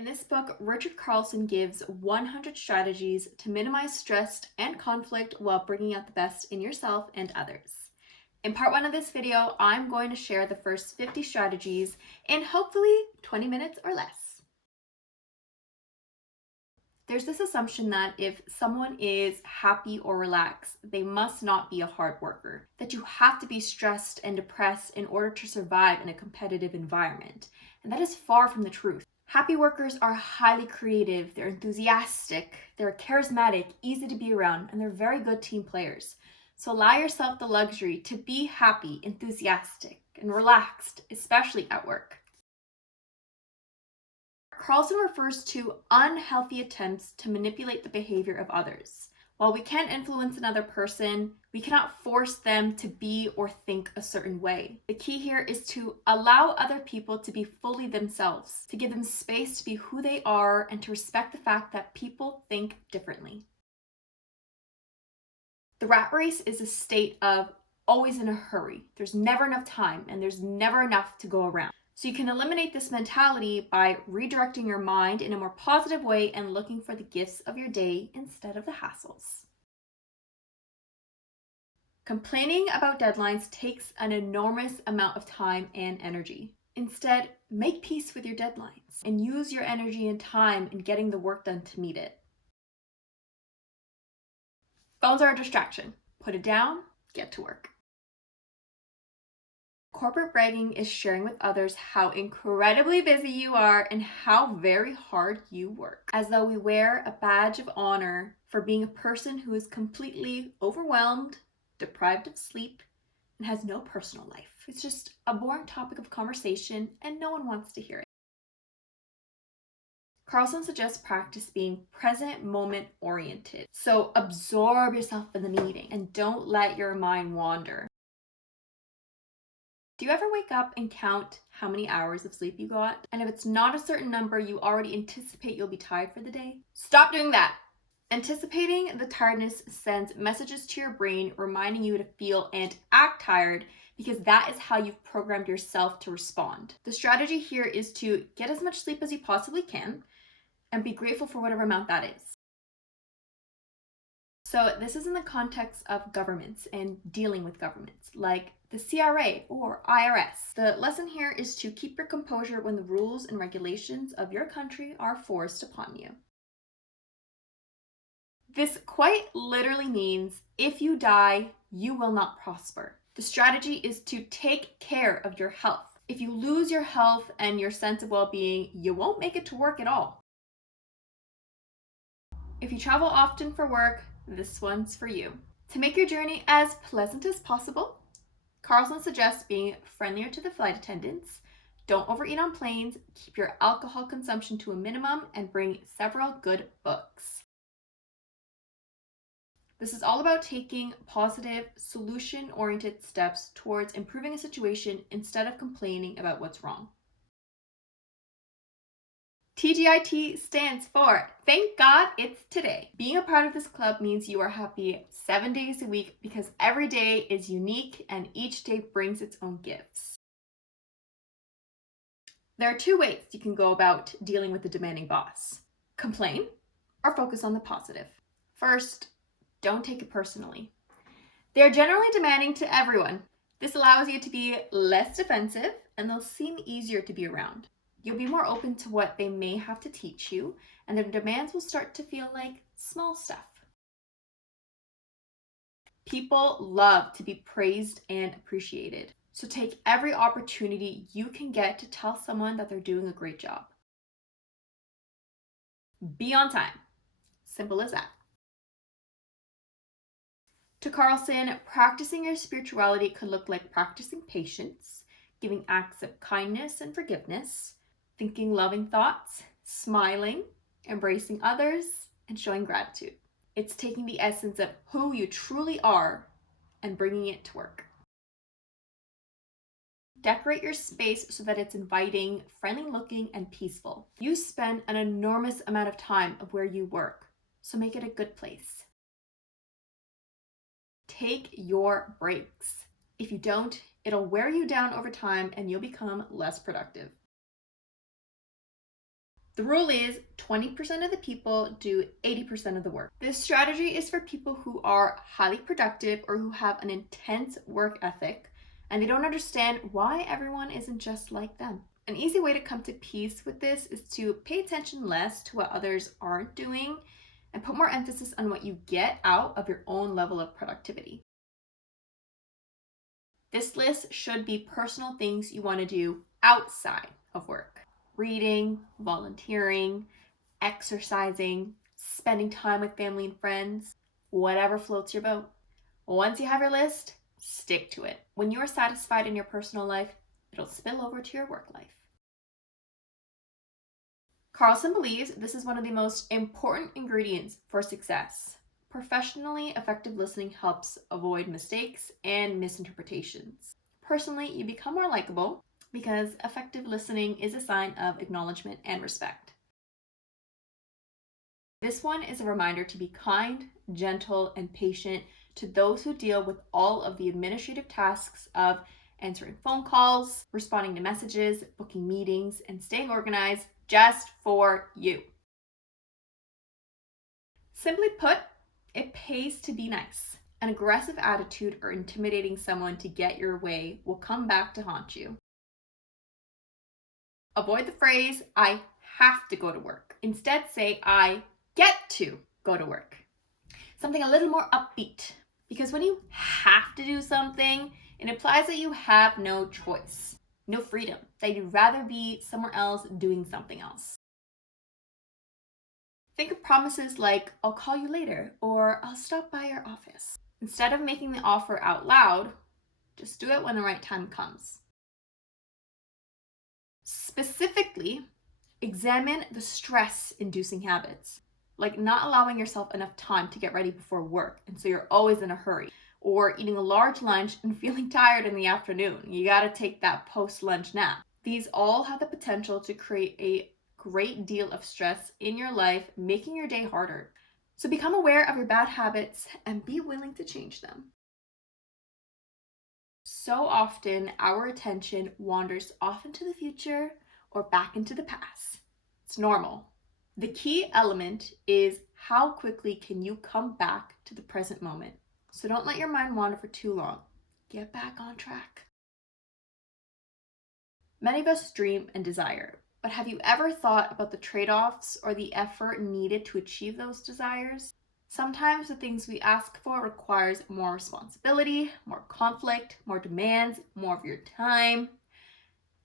In this book, Richard Carlson gives 100 strategies to minimize stress and conflict while bringing out the best in yourself and others. In part one of this video, I'm going to share the first 50 strategies in hopefully 20 minutes or less. There's this assumption that if someone is happy or relaxed, they must not be a hard worker, that you have to be stressed and depressed in order to survive in a competitive environment. And that is far from the truth. Happy workers are highly creative, they're enthusiastic, they're charismatic, easy to be around, and they're very good team players. So allow yourself the luxury to be happy, enthusiastic, and relaxed, especially at work. Carlson refers to unhealthy attempts to manipulate the behavior of others. While we can influence another person, we cannot force them to be or think a certain way. The key here is to allow other people to be fully themselves, to give them space to be who they are, and to respect the fact that people think differently. The rat race is a state of always in a hurry. There's never enough time, and there's never enough to go around. So you can eliminate this mentality by redirecting your mind in a more positive way and looking for the gifts of your day instead of the hassles. Complaining about deadlines takes an enormous amount of time and energy. Instead, make peace with your deadlines and use your energy and time in getting the work done to meet it. Phones are a distraction. Put it down, get to work. Corporate bragging is sharing with others how incredibly busy you are and how very hard you work, as though we wear a badge of honor for being a person who is completely overwhelmed, deprived of sleep, and has no personal life. It's just a boring topic of conversation and no one wants to hear it. Carlson suggests practice being present moment oriented. So absorb yourself in the meeting and don't let your mind wander. Do you ever wake up and count how many hours of sleep you got? And if it's not a certain number, you already anticipate you'll be tired for the day? Stop doing that. Anticipating the tiredness sends messages to your brain reminding you to feel and act tired because that is how you've programmed yourself to respond. The strategy here is to get as much sleep as you possibly can and be grateful for whatever amount that is. So this is in the context of governments and dealing with governments, like the CRA or IRS. The lesson here is to keep your composure when the rules and regulations of your country are forced upon you. This quite literally means if you die, you will not prosper. The strategy is to take care of your health. If you lose your health and your sense of well-being, you won't make it to work at all. If you travel often for work, this one's for you. To make your journey as pleasant as possible, Carlson suggests being friendlier to the flight attendants, don't overeat on planes, keep your alcohol consumption to a minimum, and bring several good books. This is all about taking positive, solution-oriented steps towards improving a situation instead of complaining about what's wrong. TGIT stands for Thank God It's Today. Being a part of this club means you are happy 7 days a week because every day is unique and each day brings its own gifts. There are two ways you can go about dealing with a demanding boss. Complain or focus on the positive. First, don't take it personally. They're generally demanding to everyone. This allows you to be less defensive and they'll seem easier to be around. You'll be more open to what they may have to teach you, and their demands will start to feel like small stuff. People love to be praised and appreciated, so take every opportunity you can get to tell someone that they're doing a great job. Be on time. Simple as that. To Carlson, practicing your spirituality could look like practicing patience, giving acts of kindness and forgiveness, thinking loving thoughts, smiling, embracing others, and showing gratitude. It's taking the essence of who you truly are and bringing it to work. Decorate your space so that it's inviting, friendly looking, and peaceful. You spend an enormous amount of time of where you work, so make it a good place. Take your breaks. If you don't, it'll wear you down over time and you'll become less productive. The rule is 20% of the people do 80% of the work. This strategy is for people who are highly productive or who have an intense work ethic and they don't understand why everyone isn't just like them. An easy way to come to peace with this is to pay attention less to what others aren't doing and put more emphasis on what you get out of your own level of productivity. This list should be personal things you want to do outside of work. Reading, volunteering, exercising, spending time with family and friends, whatever floats your boat. Once you have your list, stick to it. When you are satisfied in your personal life, it'll spill over to your work life. Carlson believes this is one of the most important ingredients for success. Professionally effective listening helps avoid mistakes and misinterpretations. Personally, you become more likable because effective listening is a sign of acknowledgement and respect. This one is a reminder to be kind, gentle, and patient to those who deal with all of the administrative tasks of answering phone calls, responding to messages, booking meetings, and staying organized just for you. Simply put, it pays to be nice. An aggressive attitude or intimidating someone to get your way will come back to haunt you. Avoid the phrase, I have to go to work. Instead, say, I get to go to work. Something a little more upbeat. Because when you have to do something, it implies that you have no choice, no freedom, that you'd rather be somewhere else doing something else. Think of promises like, I'll call you later, or I'll stop by your office. Instead of making the offer out loud, just do it when the right time comes. Specifically, examine the stress-inducing habits, like not allowing yourself enough time to get ready before work, and so you're always in a hurry, or eating a large lunch and feeling tired in the afternoon. You gotta take that post-lunch nap. These all have the potential to create a great deal of stress in your life, making your day harder. So become aware of your bad habits and be willing to change them. So often, our attention wanders off into the future or back into the past. It's normal. The key element is how quickly can you come back to the present moment. So don't let your mind wander for too long. Get back on track. Many of us dream and desire, but have you ever thought about the trade-offs or the effort needed to achieve those desires? Sometimes the things we ask for requires more responsibility, more conflict, more demands, more of your time.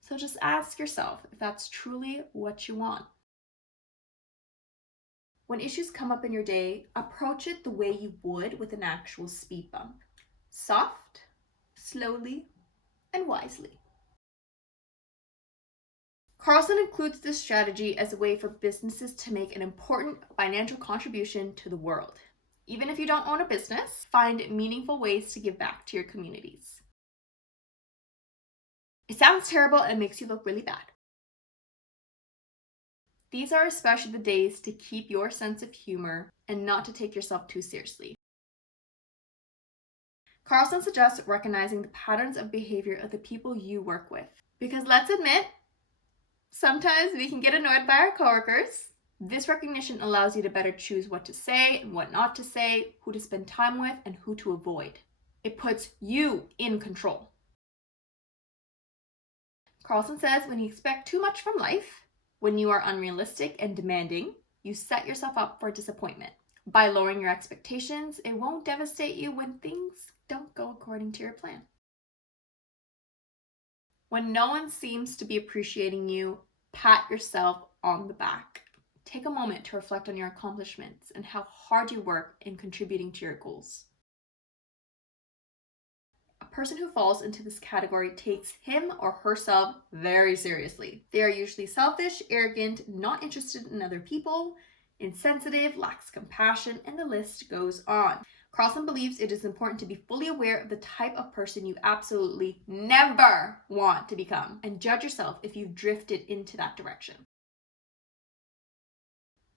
So just ask yourself if that's truly what you want. When issues come up in your day, approach it the way you would with an actual speed bump. Soft, slowly, and wisely. Carlson includes this strategy as a way for businesses to make an important financial contribution to the world. Even if you don't own a business, find meaningful ways to give back to your communities. It sounds terrible and makes you look really bad. These are especially the days to keep your sense of humor and not to take yourself too seriously. Carlson suggests recognizing the patterns of behavior of the people you work with. Because let's admit, sometimes we can get annoyed by our coworkers. This recognition allows you to better choose what to say and what not to say, who to spend time with, and who to avoid. It puts you in control. Carlson says when you expect too much from life, when you are unrealistic and demanding, you set yourself up for disappointment. By lowering your expectations, it won't devastate you when things don't go according to your plan. When no one seems to be appreciating you, pat yourself on the back. Take a moment to reflect on your accomplishments and how hard you work in contributing to your goals. A person who falls into this category takes him or herself very seriously. They are usually selfish, arrogant, not interested in other people, insensitive, lacks compassion, and the list goes on. Carlson believes it is important to be fully aware of the type of person you absolutely never want to become and judge yourself if you've drifted into that direction.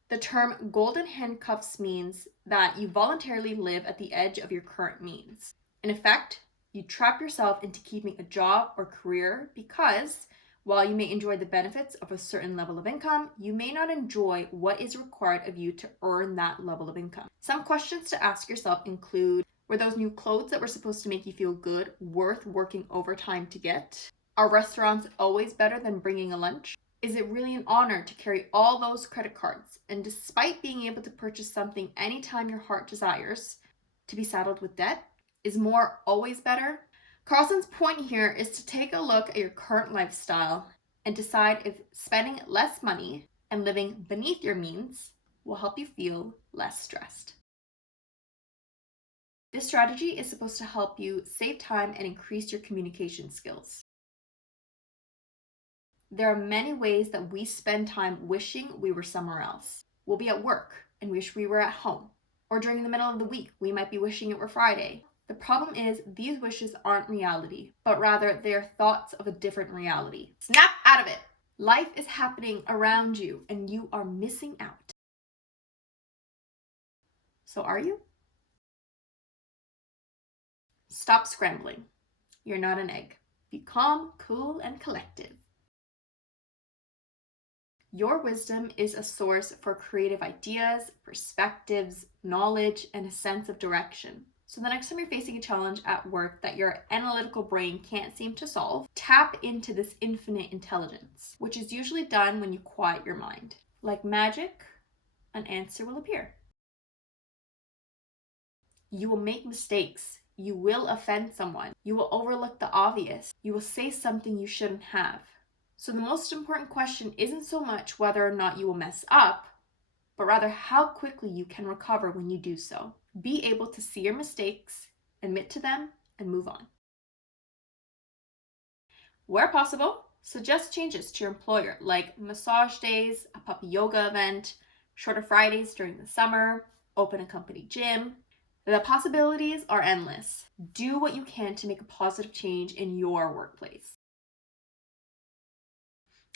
The term golden handcuffs means that you voluntarily live at the edge of your current means. In effect, you trap yourself into keeping a job or career because While you may enjoy the benefits of a certain level of income, you may not enjoy what is required of you to earn that level of income. Some questions to ask yourself include, were those new clothes that were supposed to make you feel good worth working overtime to get? Are restaurants always better than bringing a lunch? Is it really an honor to carry all those credit cards and, despite being able to purchase something anytime your heart desires, to be saddled with debt? Is more always better? Carlson's point here is to take a look at your current lifestyle and decide if spending less money and living beneath your means will help you feel less stressed. This strategy is supposed to help you save time and increase your communication skills. There are many ways that we spend time wishing we were somewhere else. We'll be at work and wish we were at home. Or during the middle of the week, we might be wishing it were Friday. The problem is these wishes aren't reality, but rather they are thoughts of a different reality. Snap out of it! Life is happening around you and you are missing out. So are you? Stop scrambling. You're not an egg. Be calm, cool, and collected. Your wisdom is a source for creative ideas, perspectives, knowledge, and a sense of direction. So the next time you're facing a challenge at work that your analytical brain can't seem to solve, tap into this infinite intelligence, which is usually done when you quiet your mind. Like magic, an answer will appear. You will make mistakes. You will offend someone. You will overlook the obvious. You will say something you shouldn't have. So the most important question isn't so much whether or not you will mess up, but rather how quickly you can recover when you do so. Be able to see your mistakes, admit to them, and move on. Where possible, suggest changes to your employer, like massage days, a puppy yoga event, shorter Fridays during the summer, open a company gym. The possibilities are endless. Do what you can to make a positive change in your workplace.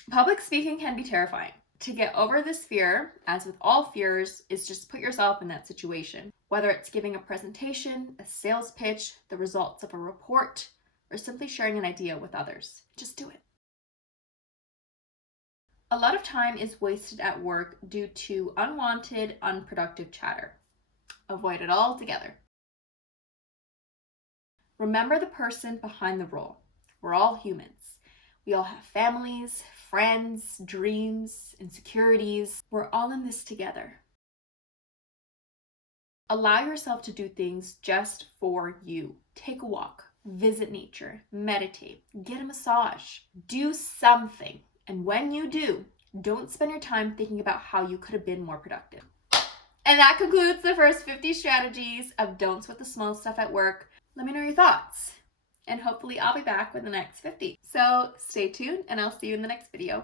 Public speaking can be terrifying. To get over this fear, as with all fears, is just put yourself in that situation. Whether it's giving a presentation, a sales pitch, the results of a report, or simply sharing an idea with others. Just do it. A lot of time is wasted at work due to unwanted, unproductive chatter. Avoid it altogether. Remember the person behind the role. We're all humans. We all have families, friends, dreams, insecurities. We're all in this together. Allow yourself to do things just for you. Take a walk, visit nature, meditate, get a massage, do something. And when you do, don't spend your time thinking about how you could have been more productive. And that concludes the first 50 strategies of don't sweat the small stuff at work. Let me know your thoughts. And hopefully I'll be back with the next 50. So stay tuned and I'll see you in the next video.